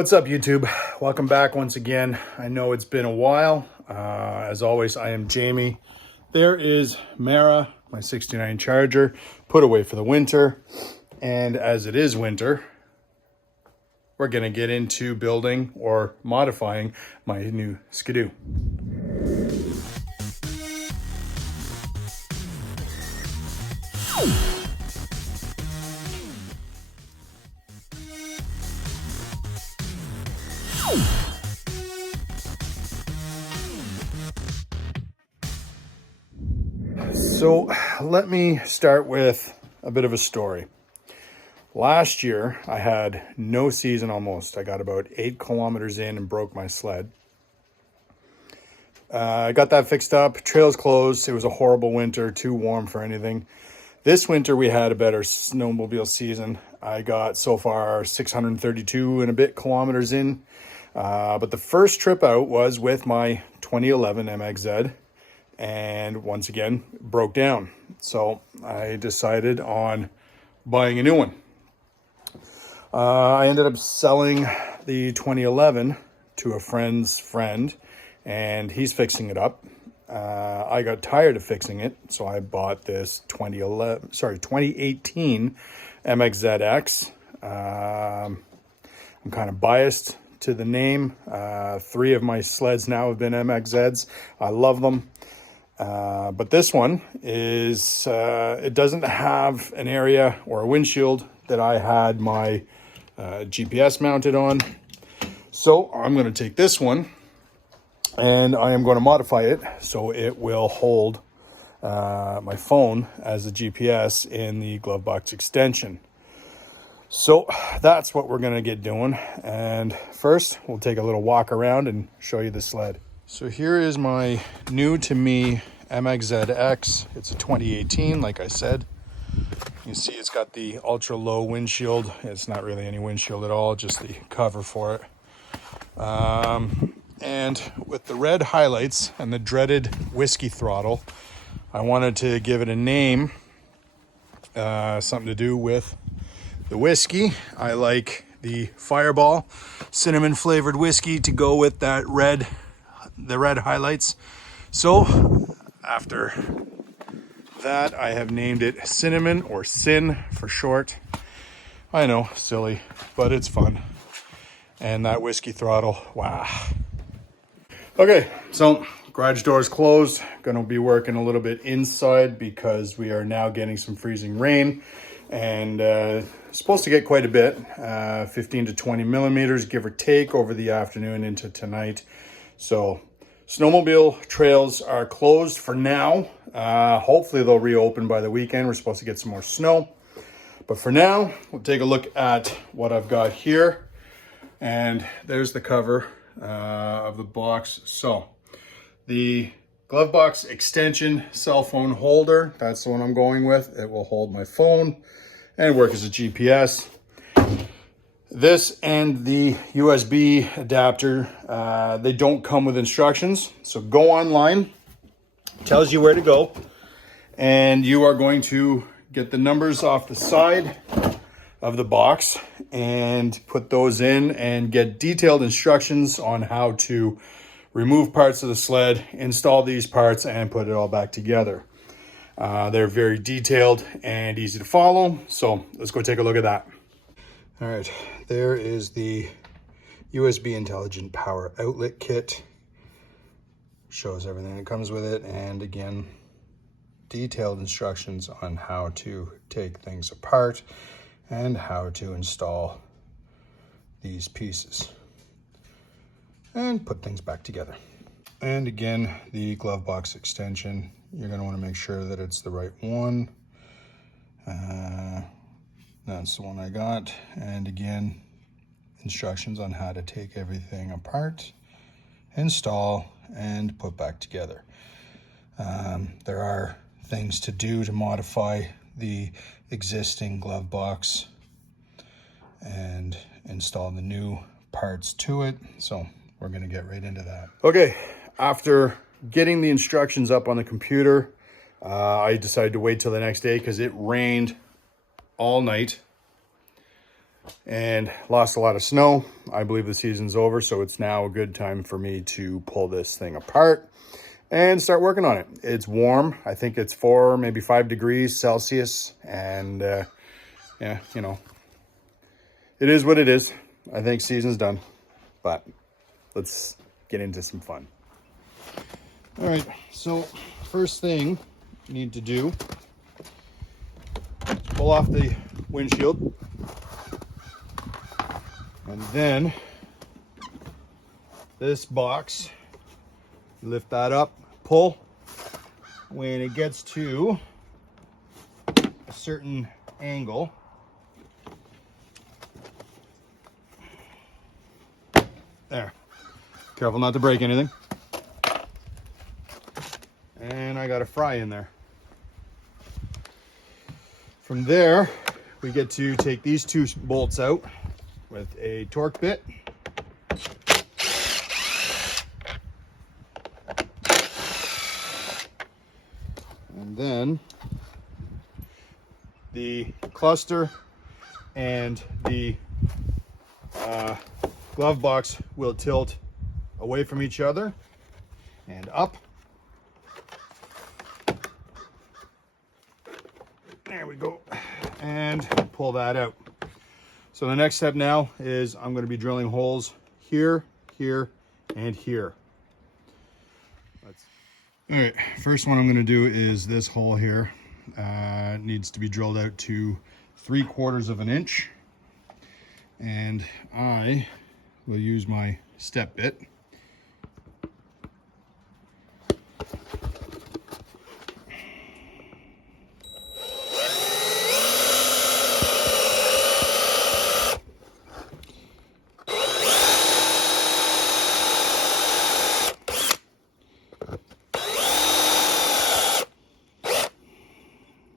What's up, YouTube? Welcome back once again. I know it's been a while. As always, I am Jamie. There is Mara, my 69 Charger, put away for the winter. And as it is winter, we're going to get into building or modifying my new Skidoo. So let me start with a bit of a story. Last year, I had no season almost. I got about 8 kilometers in and broke my sled. I got that fixed up, trails closed. It was a horrible winter, too warm for anything. This winter, we had a better snowmobile season. I got so far 632 and a bit kilometers in. But the first trip out was with my 2011 MXZ. And once again, broke down. So I decided on buying a new one. I ended up selling the 2011 to a friend's friend, and he's fixing it up. I got tired of fixing it, so I bought this 2018 MXZ-X. I'm kind of biased to the name. 3 of my sleds now have been MXZs. I love them. But this one is, it doesn't have an area or a windshield that I had my GPS mounted on. So I'm going to take this one and I am going to modify it so it will hold my phone as a GPS in the Glovebox extension. So that's what we're going to get doing. And first, we'll take a little walk around and show you the sled. So here is my new to me MXZ-X. It's a 2018, like I said. You see it's got the ultra low windshield. It's not really any windshield at all, just the cover for it. And with the red highlights and the dreaded whiskey throttle, I wanted to give it a name, something to do with the whiskey. I like the Fireball cinnamon flavored whiskey to go with that the red highlights. So after that, I have named it Cinnamon, or Sin for short. I know, silly, but it's fun. And that whiskey throttle, wow. Okay, so garage door's closed. Gonna be working a little bit inside because we are now getting some freezing rain, and supposed to get quite a bit, 15 to 20 millimeters, give or take, over the afternoon into tonight. So snowmobile trails are closed for now. Hopefully they'll reopen by the weekend. We're supposed to get some more snow. But for now, we'll take a look at what I've got here. And there's the cover of the box. So the Glovebox extension cell phone holder, that's the one I'm going with. It will hold my phone and work as a GPS. This and the USB adapter, they don't come with instructions. So go online, tells you where to go, and you are going to get the numbers off the side of the box and put those in and get detailed instructions on how to remove parts of the sled, install these parts, and put it all back together. They're very detailed and easy to follow. So let's go take a look at that. All right, there is the USB Intelligent Power Outlet Kit. Shows everything that comes with it, and again, detailed instructions on how to take things apart and how to install these pieces and put things back together. And again, the Glovebox extension, you're going to want to make sure that it's the right one. That's the one I got. And again, instructions on how to take everything apart, install, and put back together. There are things to do to modify the existing Glovebox and install the new parts to it. So we're going to get right into that. Okay, after getting the instructions up on the computer, I decided to wait till the next day because it rained all night. and lost a lot of snow. I believe the season's over, so it's now a good time for me to pull this thing apart and start working on it. It's warm. I think it's 4, maybe 5 degrees Celsius, and yeah, you know, it is what it is. I think season's done, but let's get into some fun. All right, so first thing you need to do is pull off the windshield, and then this box, lift that up, pull. When it gets to a certain angle, there. Careful not to break anything. And I got a fry in there. From there, we get to take these 2 bolts out with a torque bit. And then the cluster and the glove box will tilt away from each other and up. There we go. And pull that out. So the next step now is I'm going to be drilling holes here, here, and here. All right, first one I'm going to do is this hole here. It needs to be drilled out to 3/4 of an inch. And I will use my step bit.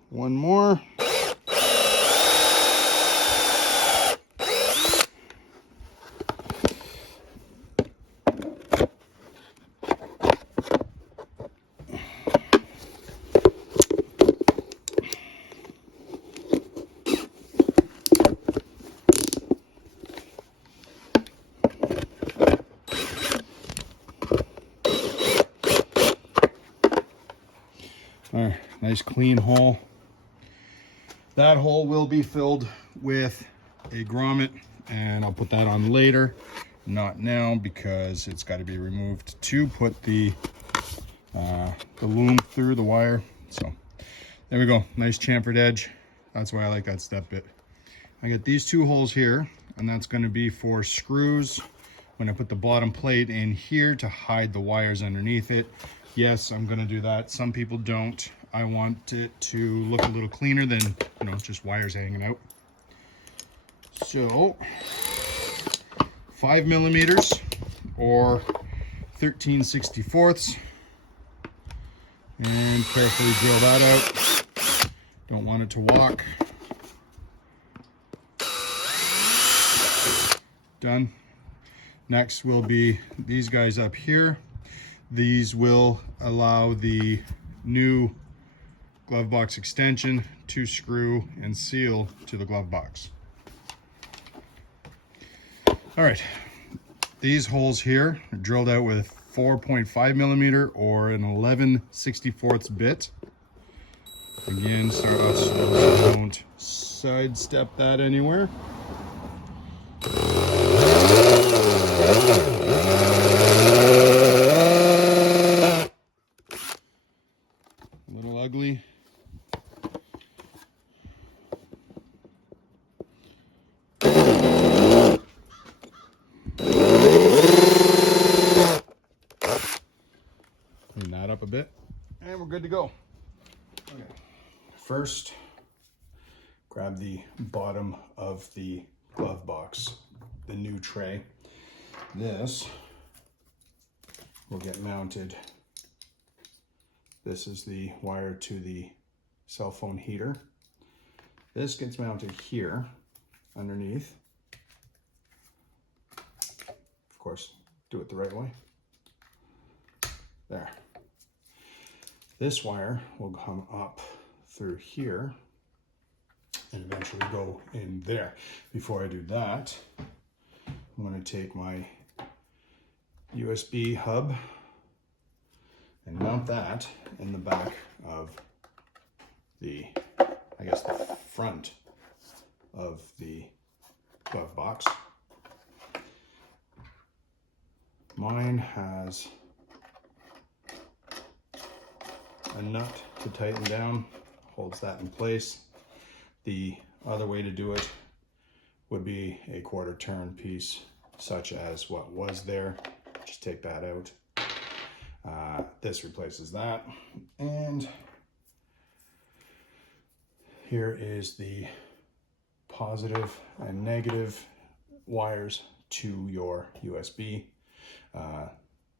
One more. All right, nice clean hole. That hole will be filled with a grommet, and I'll put that on later, not now, because it's got to be removed to put the loom through the wire. So there we go, nice chamfered edge. That's why I like that step bit. I got these 2 holes here, and that's going to be for screws when I put the bottom plate in here to hide the wires underneath it. Yes, I'm going to do that. Some people don't. I want it to look a little cleaner than, you know, just wires hanging out. So 5 millimeters or 13/64, and carefully drill that out. Don't want it to walk. Done. Next will be these guys up here. These will allow the new glove box extension to screw and seal to the glove box. All right, these holes here are drilled out with 4.5 millimeter or an 11/64 bit. Again, start off slow, so don't sidestep that anywhere. A little ugly. Clean that up a bit, and we're good to go. Okay. First, grab the bottom of the glove box, the new tray. This will get mounted. This is the wire to the cell phone heater. This gets mounted here underneath. Of course, do it the right way. There. This wire will come up through here and eventually go in there. Before I do that, I'm going to take my USB hub and mount that in the back of the, I guess the front of the glove box. Mine has a nut to tighten down, holds that in place. The other way to do it would be a 1/4 turn piece, such as what was there. Just take that out. This replaces that. And here is the positive and negative wires to your USB.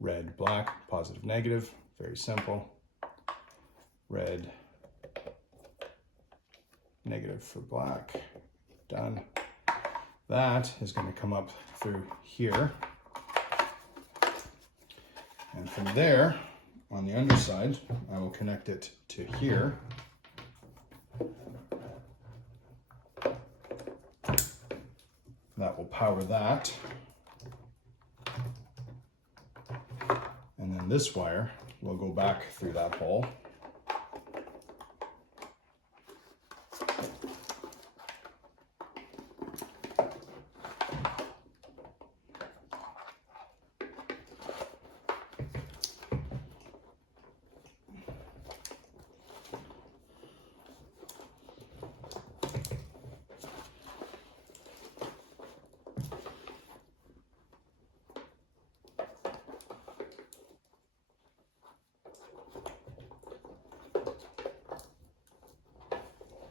Red, black, positive, negative, very simple. Red, negative for black, done. That is going to come up through here. And from there, on the underside, I will connect it to here. That will power that. And then this wire will go back through that hole.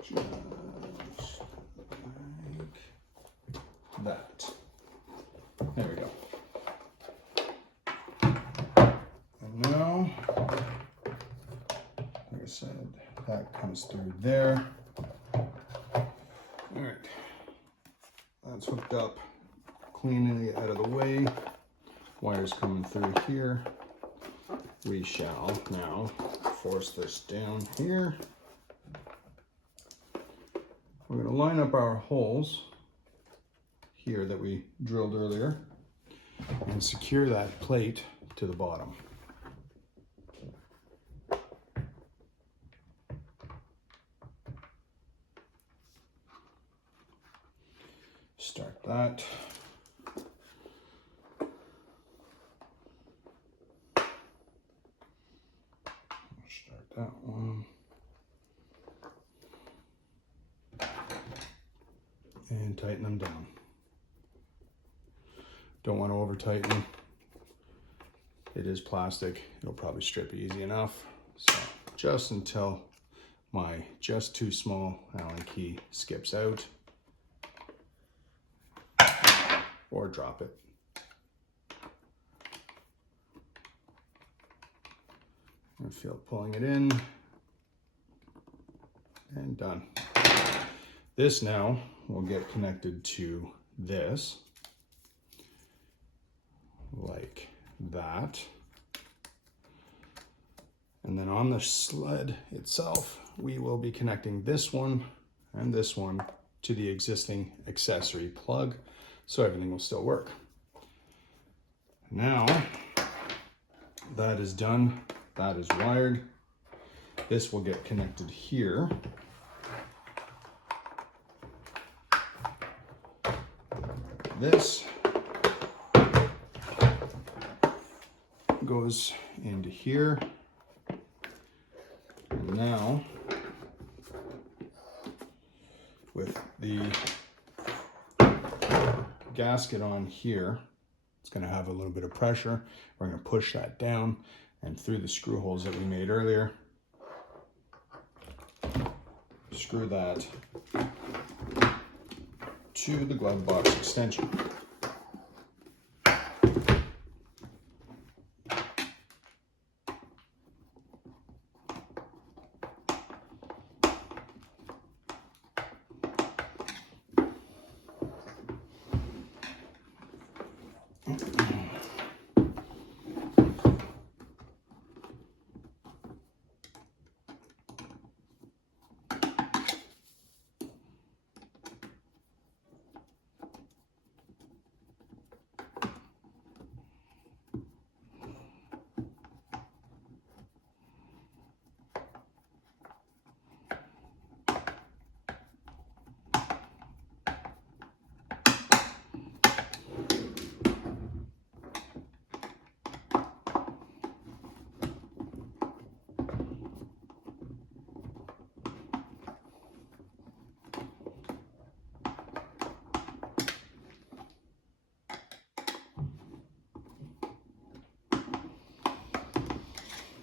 Just like that. There we go. And now, like I said, that comes through there. All right, that's hooked up cleanly out of the way. Wires coming through here. We shall now force this down here. We're going to line up our holes here that we drilled earlier and secure that plate to the bottom. Start that. Start that one. And tighten them down. Don't want to over tighten. It is plastic. It'll probably strip easy enough. So just until my just too small Allen key skips out, or drop it. I feel pulling it in, and done. This now will get connected to this, like that. And then on the sled itself, we will be connecting this one and this one to the existing accessory plug, so everything will still work. Now that is done, that is wired. This will get connected here. This goes into here. And now, with the gasket on here, it's going to have a little bit of pressure. We're going to push that down and through the screw holes that we made earlier. Screw that to the glove box extension.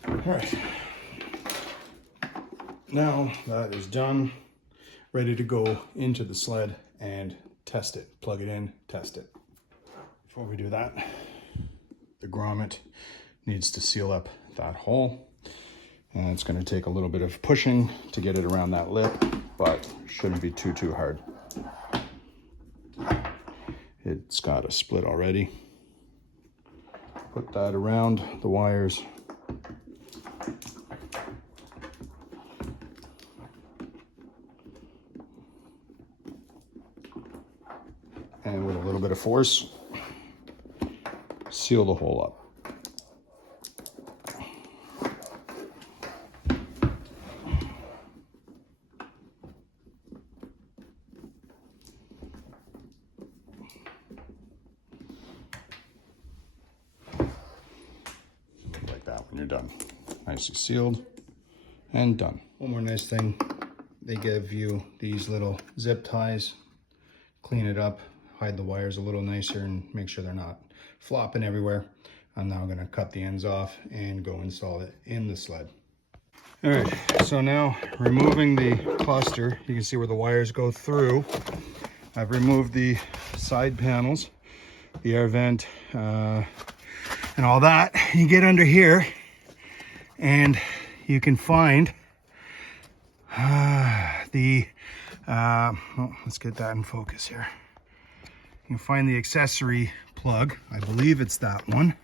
All right. Now that is done, ready to go into the sled and test it. Plug it in, test it. Before we do that, the grommet needs to seal up that hole. And it's going to take a little bit of pushing to get it around that lip, but shouldn't be too hard. It's got a split already. Put that around the wires. And with a little bit of force, seal the hole up. Like that when you're done. Nicely sealed and done. One more nice thing, they give you these little zip ties. Clean it up, hide the wires a little nicer, and make sure they're not flopping everywhere. I'm now going to cut the ends off and go install it in the sled. All right, so now removing the cluster, you can see where the wires go through. I've removed the side panels, the air vent, and all that. You get under here and you can find let's get that in focus here. You can find the accessory plug. I believe it's that one,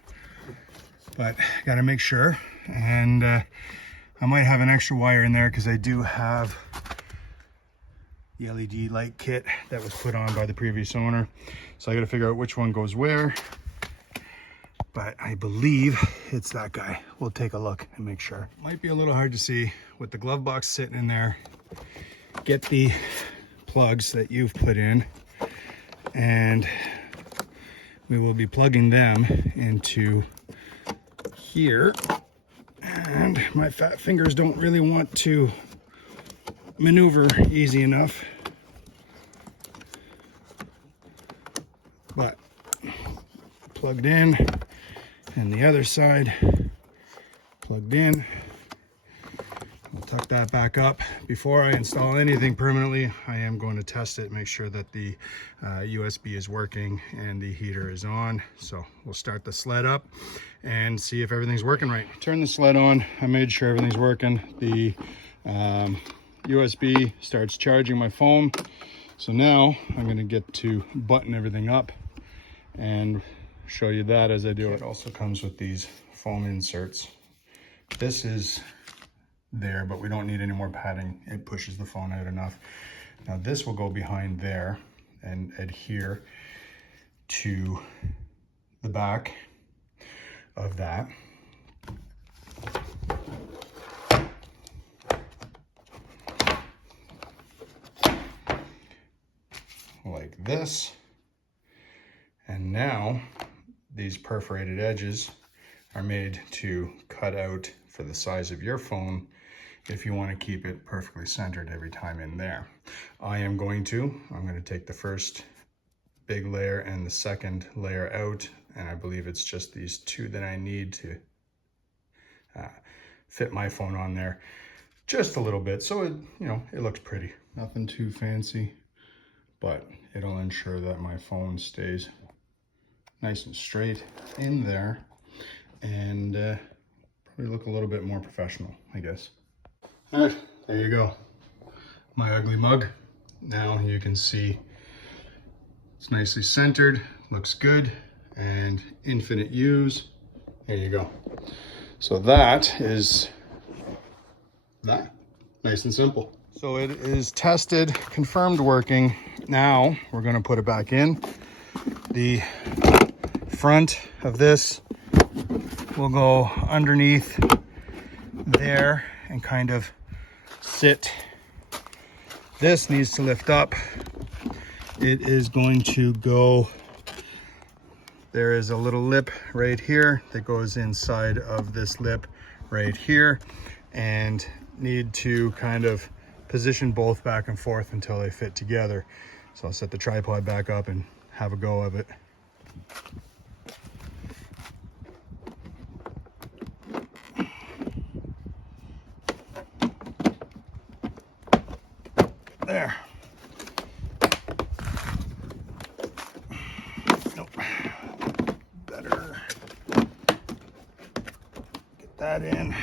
but gotta make sure. And I might have an extra wire in there because I do have the LED light kit that was put on by the previous owner. So I gotta figure out which one goes where, but I believe it's that guy. We'll take a look and make sure. Might be a little hard to see with the glove box sitting in there. Get the plugs that you've put in, and we will be plugging them into here. And my fat fingers don't really want to maneuver easy enough, but plugged in, and the other side plugged in. I'll tuck that back up. Before I install anything permanently, I am going to test it, make sure that the USB is working and the heater is on. So we'll start the sled up and see if everything's working right. Turn the sled on. I made sure everything's working. The USB starts charging my phone. So now I'm going to get to button everything up and show you that as I do it. It also comes with these foam inserts. This is there, but we don't need any more padding. It pushes the phone out enough. Now this will go behind there and adhere to the back of that. Like this. And now these perforated edges are made to cut out for the size of your phone if you want to keep it perfectly centered every time in there. I'm going to take the first big layer and the second layer out, and I believe it's just these two that I need to fit my phone on there just a little bit, so it, you know, it looks pretty. Nothing too fancy, but it'll ensure that my phone stays nice and straight in there, and probably look a little bit more professional, I guess. All right, there you go. My ugly mug. Now you can see it's nicely centered, looks good, and infinite use. There you go. So that is that. Nice and simple. So it is tested, confirmed working. Now we're gonna put it back in. The front of this will go underneath there and kind of sit. This needs to lift up. It is going to go, there is a little lip right here that goes inside of this lip right here, and need to kind of position both back and forth until they fit together. So I'll set the tripod back up and have a go of it. that in.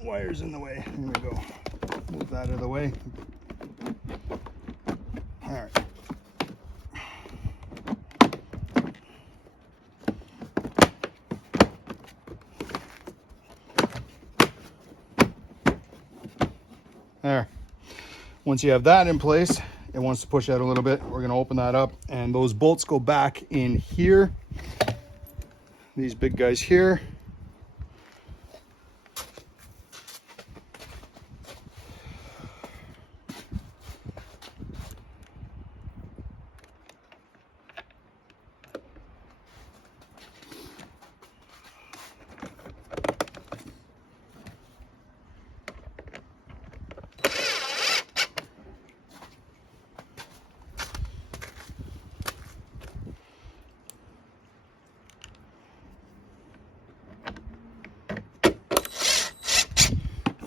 Wire's in the way. Here we go. Move that out of the way. All right. There. Once you have that in place, it wants to push out a little bit. We're going to open that up, and those bolts go back in here. These big guys here.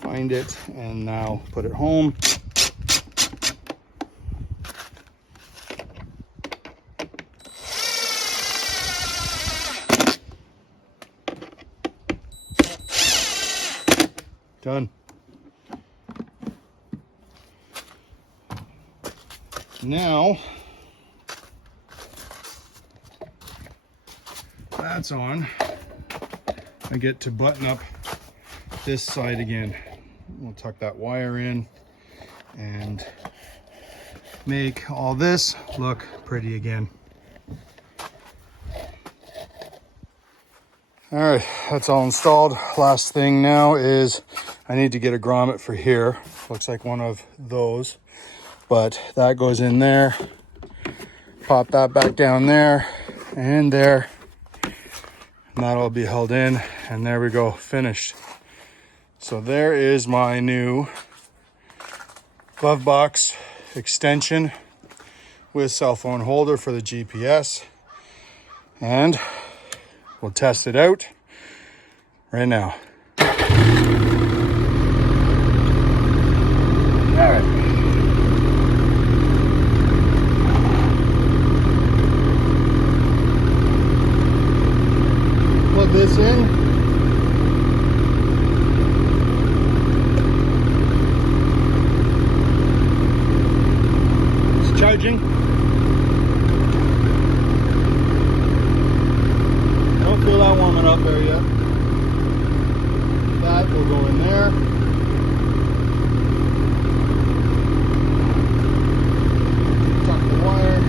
Find it and now put it home. Done. Now that's on, I get to button up this side again. We'll tuck that wire in and make all this look pretty again. All right, that's all installed. Last thing now is I need to get a grommet for here. Looks like one of those, but that goes in there. Pop that back down there and there, and that'll be held in, and there we go, finished. So there is my new Glovebox extension with cell phone holder for the GPS, and we'll test it out right now. All right. Plug this in. Charging. Don't feel that warming up there yet. That will go in there. Tuck the wire.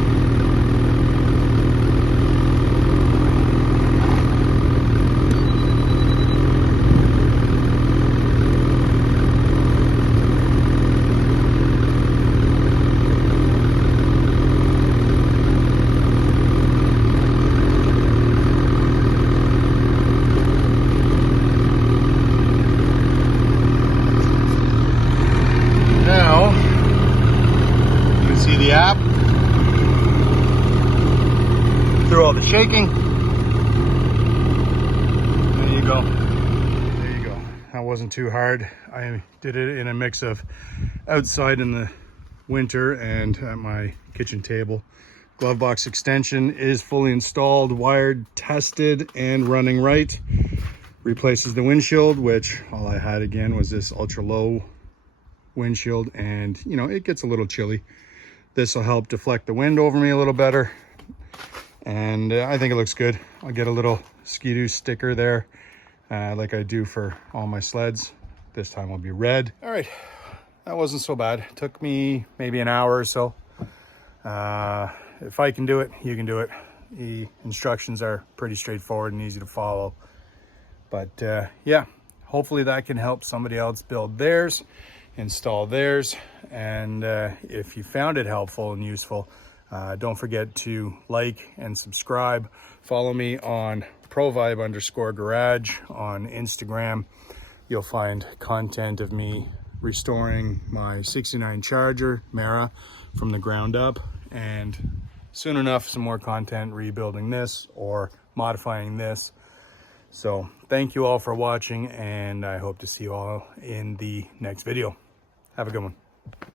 The app through all the shaking. There you go. There you go. That wasn't too hard. I did it in a mix of outside in the winter and at my kitchen table. Glovebox extension is fully installed, wired, tested, and running right. Replaces the windshield, which all I had again was this ultra low windshield, and you know, it gets a little chilly. This will help deflect the wind over me a little better, and I think it looks good. I'll get a little Ski-Doo sticker there, like I do for all my sleds. This time will be red. All right, that wasn't so bad. It took me maybe an hour or so. If I can do it, you can do it. The instructions are pretty straightforward and easy to follow. But yeah, hopefully that can help somebody else build theirs, install theirs. And if you found it helpful and useful, don't forget to like and subscribe. Follow me on provibe_garage on Instagram. You'll find content of me restoring my 69 Charger Mara from the ground up, and soon enough some more content rebuilding this or modifying this. So thank you all for watching, and I hope to see you all in the next video. Have a good one.